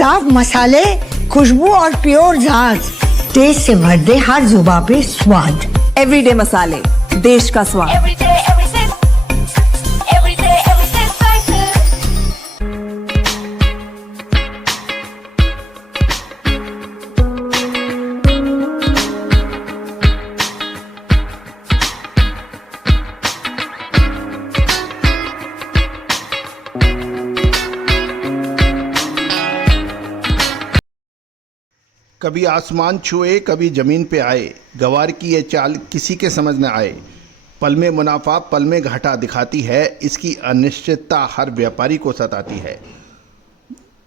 साफ मसाले, खुशबू और प्योर झांझ, टेस्ट से भर दे हर जुबां पे स्वाद। एवरीडे मसाले, देश का स्वाद। कभी आसमान छुए कभी ज़मीन पे आए, गवार की ये चाल किसी के समझ न आए। पल में मुनाफा पल में घाटा दिखाती है, इसकी अनिश्चितता हर व्यापारी को सताती है।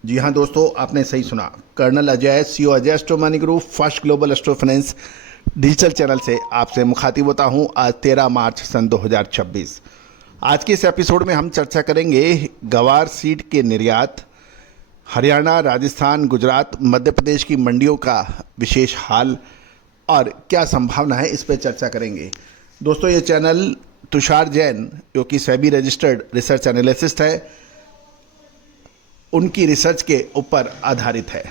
जी हाँ दोस्तों, आपने सही सुना। Colonel Ajay, CEO Ajay astro money group, first global astro finance digital channel से आपसे मुखातिब होता हूँ। आज 13 मार्च सन 2026। आज के इस एपिसोड में हम चर्चा करेंगे गवार सीड के निर्यात, हरियाणा, राजस्थान, गुजरात, मध्य प्रदेश की मंडियों का विशेष हाल और क्या संभावना है, इस पर चर्चा करेंगे। दोस्तों, ये चैनल तुषार जैन, जो कि सेबी रजिस्टर्ड रिसर्च एनालिस्ट है, उनकी रिसर्च के ऊपर आधारित है।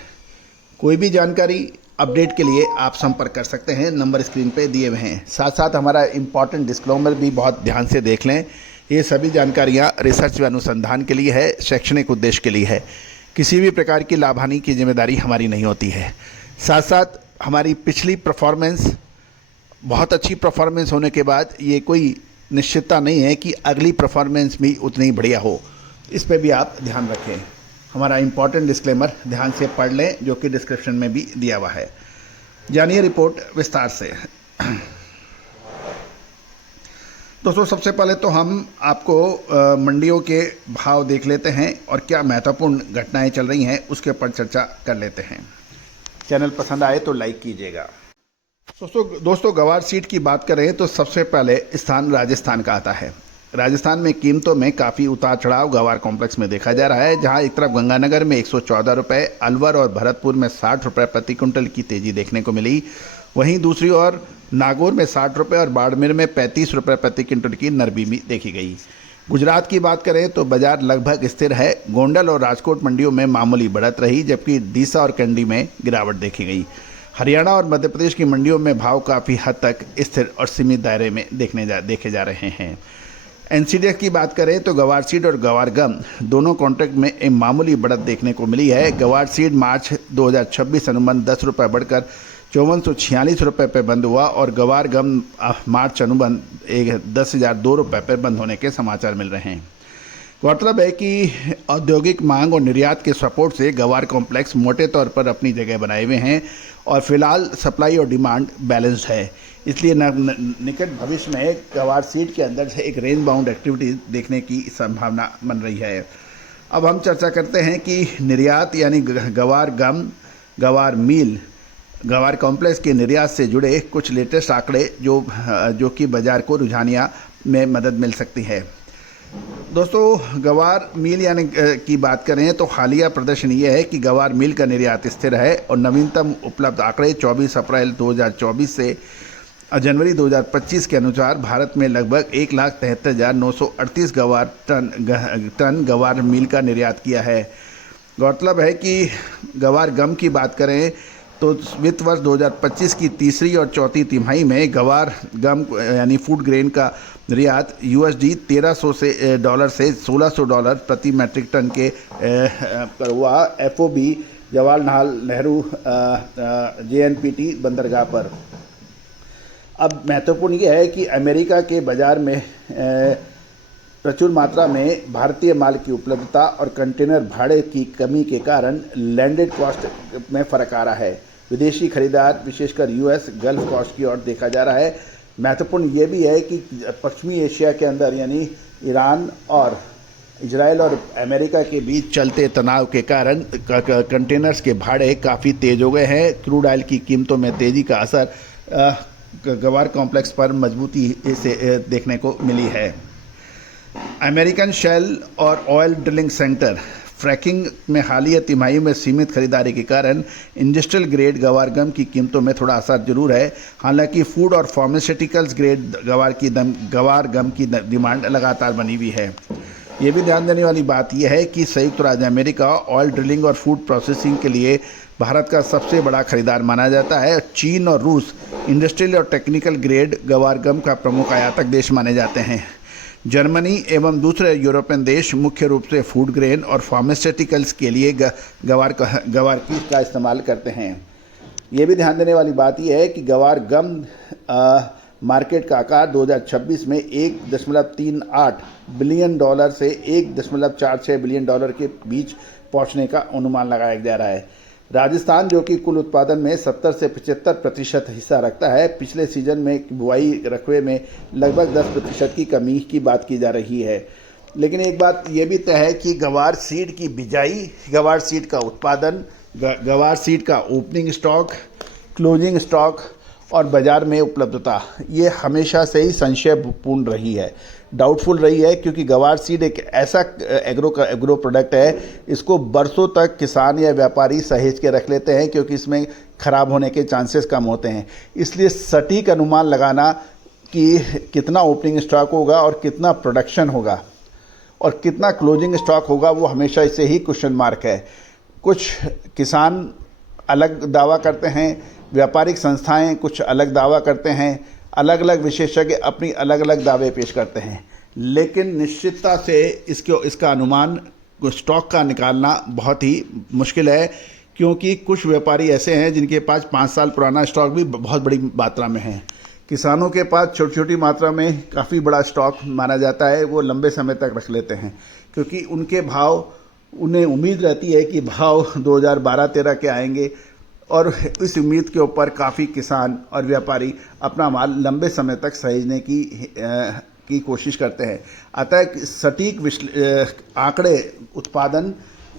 कोई भी जानकारी अपडेट के लिए आप संपर्क कर सकते हैं, नंबर स्क्रीन पे दिए हुए हैं। साथ साथ हमारा इम्पॉर्टेंट डिस्क्लेमर भी बहुत ध्यान से देख लें। ये सभी जानकारियाँ रिसर्च व अनुसंधान के लिए है, शैक्षणिक उद्देश्य के लिए है। किसी भी प्रकार की लाभ हानि की जिम्मेदारी हमारी नहीं होती है। साथ साथ हमारी पिछली परफॉर्मेंस बहुत अच्छी परफॉर्मेंस होने के बाद ये कोई निश्चितता नहीं है कि अगली परफॉर्मेंस भी उतनी बढ़िया हो। इस पे भी आप ध्यान रखें। हमारा इम्पॉर्टेंट डिस्क्लेमर ध्यान से पढ़ लें, जो कि डिस्क्रिप्शन में भी दिया हुआ है। जानिए रिपोर्ट विस्तार से। दोस्तों, सबसे पहले तो हम आपको मंडियों के भाव देख लेते हैं और क्या महत्वपूर्ण घटनाएं चल रही हैं उसके ऊपर चर्चा कर लेते हैं। चैनल पसंद आए तो लाइक कीजिएगा। दोस्तों गवार सीड की बात करें तो सबसे पहले स्थान राजस्थान का आता है। राजस्थान में कीमतों में काफ़ी उतार चढ़ाव गवार कॉम्प्लेक्स में देखा जा रहा है, जहां एक तरफ गंगानगर में 114 रुपये, अलवर और भरतपुर में 60 रुपये प्रति क्विंटल की तेज़ी देखने को मिली। वहीं दूसरी ओर नागौर में 60 रुपये और बाड़मेर में 35 रुपये प्रति क्विंटल की नरमी भी देखी गई। गुजरात की बात करें तो बाजार लगभग स्थिर है। गोंडल और राजकोट मंडियों में मामूली बढ़त रही, जबकि डीसा और कैंडी में गिरावट देखी गई। हरियाणा और मध्य प्रदेश की मंडियों में भाव काफ़ी हद तक स्थिर और सीमित दायरे में देखे जा रहे हैं। एनसीडीएक्स की बात करें तो गवार सीड और गवार गम दोनों कॉन्ट्रैक्ट में एक मामूली बढ़त देखने को मिली है। गवार सीड मार्च 2026 अनुबंध 10 रुपये बढ़कर 5446 रुपये पर बंद हुआ और गवार गम मार्च अनुबंध 10,002 रुपये पर बंद होने के समाचार मिल रहे हैं। गौरतलब है कि औद्योगिक मांग और निर्यात के सपोर्ट से गवार कॉम्प्लेक्स मोटे तौर पर अपनी जगह बनाए हुए हैं और फिलहाल सप्लाई और डिमांड बैलेंस्ड है। इसलिए निकट भविष्य में गवार सीड के अंदर से एक रेंज बाउंड एक्टिविटी देखने की संभावना बन रही है। अब हम चर्चा करते हैं कि निर्यात यानी गवार गम, गवार मील, गवार कॉम्प्लेक्स के निर्यात से जुड़े कुछ लेटेस्ट आंकड़े जो कि बाजार को रुझानिया में मदद मिल सकती है। दोस्तों, गवार मील यानी की बात करें तो हालिया प्रदर्शन ये है कि गवार मील का निर्यात स्थिर है और नवीनतम उपलब्ध आंकड़े 24 अप्रैल 2024 से जनवरी 2025 के अनुसार भारत में लगभग 1,73,938 गवार टन गवार मील का निर्यात किया है। गौरतलब है कि गवार गम की बात करें तो वित्त वर्ष 2025 की तीसरी और चौथी तिमाही में गवार गम यानी फूड ग्रेन का निर्यात USD 1300 से डॉलर से $1,600 प्रति मैट्रिक टन के पर हुआ। FOB जवाहरलाल नेहरू JNPT बंदरगाह पर। अब महत्वपूर्ण यह है कि अमेरिका के बाज़ार में प्रचुर मात्रा में भारतीय माल की उपलब्धता और कंटेनर भाड़े की कमी के कारण लैंडेड कॉस्ट में फ़र्क आ रहा है। विदेशी खरीदार विशेषकर US गल्फ कॉस्ट की ओर देखा जा रहा है। महत्वपूर्ण ये भी है कि पश्चिमी एशिया के अंदर यानी ईरान और इजराइल और अमेरिका के बीच चलते तनाव के कारण कंटेनर्स के भाड़े काफ़ी तेज़ हो गए हैं। क्रूड ऑयल की कीमतों में तेज़ी का असर गवार कॉम्प्लेक्स पर मजबूती से देखने को मिली है। अमेरिकन शेल और ऑयल ड्रिलिंग सेंटर फ्रैकिंग में हालिया तिमाही में सीमित खरीदारी के कारण इंडस्ट्रियल ग्रेड गवार गम की कीमतों में थोड़ा असर जरूर है। हालांकि फूड और फार्मास्यूटिकल्स ग्रेड गवार गम की डिमांड लगातार बनी हुई है। ये भी ध्यान देने वाली बात यह है कि संयुक्त राज्य अमेरिका ऑयल ड्रिलिंग और फूड प्रोसेसिंग के लिए भारत का सबसे बड़ा खरीदार माना जाता है। चीन और रूस इंडस्ट्रियल और टेक्निकल ग्रेड गवार गम का प्रमुख आयातक देश माने जाते हैं। जर्मनी एवं दूसरे यूरोपियन देश मुख्य रूप से फूड ग्रेन और फार्मास्यूटिकल्स के लिए गवार कीट का इस्तेमाल करते हैं। ये भी ध्यान देने वाली बात यह है कि गवार गम मार्केट का आकार 2026 में $1.38 बिलियन से $1.46 बिलियन के बीच पहुंचने का अनुमान लगाया जा रहा है। राजस्थान, जो कि कुल उत्पादन में 70 से 75% हिस्सा रखता है, पिछले सीजन में बुआई रकबे में लगभग 10% की कमी की बात की जा रही है। लेकिन एक बात ये भी तय है कि गवार सीड की बिजाई, गवार सीड का उत्पादन, गवार सीड का ओपनिंग स्टॉक, क्लोजिंग स्टॉक और बाज़ार में उपलब्धता ये हमेशा से ही संशयपूर्ण रही है, डाउटफुल रही है, क्योंकि गवार सीड एक ऐसा एग्रो प्रोडक्ट है, इसको बरसों तक किसान या व्यापारी सहेज के रख लेते हैं क्योंकि इसमें ख़राब होने के चांसेस कम होते हैं। इसलिए सटीक अनुमान लगाना कि कितना ओपनिंग स्टॉक होगा और कितना प्रोडक्शन होगा और कितना क्लोजिंग स्टॉक होगा, वो हमेशा से ही क्वेश्चन मार्क है। कुछ किसान अलग दावा करते हैं, व्यापारिक संस्थाएं कुछ अलग दावा करते हैं, अलग अलग विशेषज्ञ अपनी अलग अलग दावे पेश करते हैं, लेकिन निश्चितता से इसका अनुमान स्टॉक का निकालना बहुत ही मुश्किल है, क्योंकि कुछ व्यापारी ऐसे हैं जिनके पास 5 साल पुराना स्टॉक भी बहुत बड़ी मात्रा में है। किसानों के पास छोटी छोटी मात्रा में काफ़ी बड़ा स्टॉक माना जाता है, वो लंबे समय तक रख लेते हैं क्योंकि उनके भाव, उन्हें उम्मीद रहती है कि भाव 2012-13 के आएंगे और इस उम्मीद के ऊपर काफ़ी किसान और व्यापारी अपना माल लंबे समय तक सहेजने की कोशिश करते हैं। अतः सटीक आंकड़े उत्पादन,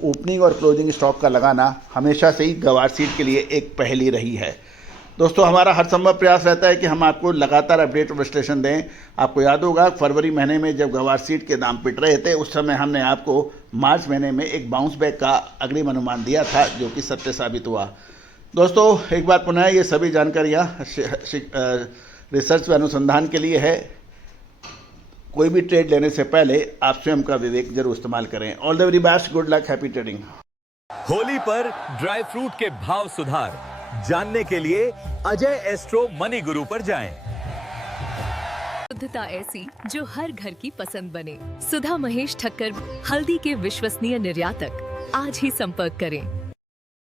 ओपनिंग और क्लोजिंग स्टॉक का लगाना हमेशा से ही गवार सीड के लिए एक पहेली रही है। दोस्तों, हमारा हर संभव प्रयास रहता है कि हम आपको लगातार अपडेट और विश्लेषण दें। आपको याद होगा फरवरी महीने में जब गवार सीड के दाम पिट रहे थे, उस समय हमने आपको मार्च महीने में एक बाउंस बैक का अग्रिम अनुमान दिया था, जो कि सत्य साबित हुआ। दोस्तों, एक बार पुनः, ये सभी जानकारियाँ रिसर्च व अनुसंधान के लिए है। कोई भी ट्रेड लेने से पहले आप स्वयं का विवेक जरूर इस्तेमाल करें। All the very best, good luck, happy trading. Holi पर ड्राई फ्रूट के भाव सुधार जानने के लिए अजय एस्ट्रो मनी गुरु पर जाएं। शुद्धता ऐसी जो हर घर की पसंद बने। सुधा महेश ठक्कर, हल्दी के विश्वसनीय निर्यातक। आज ही संपर्क करें।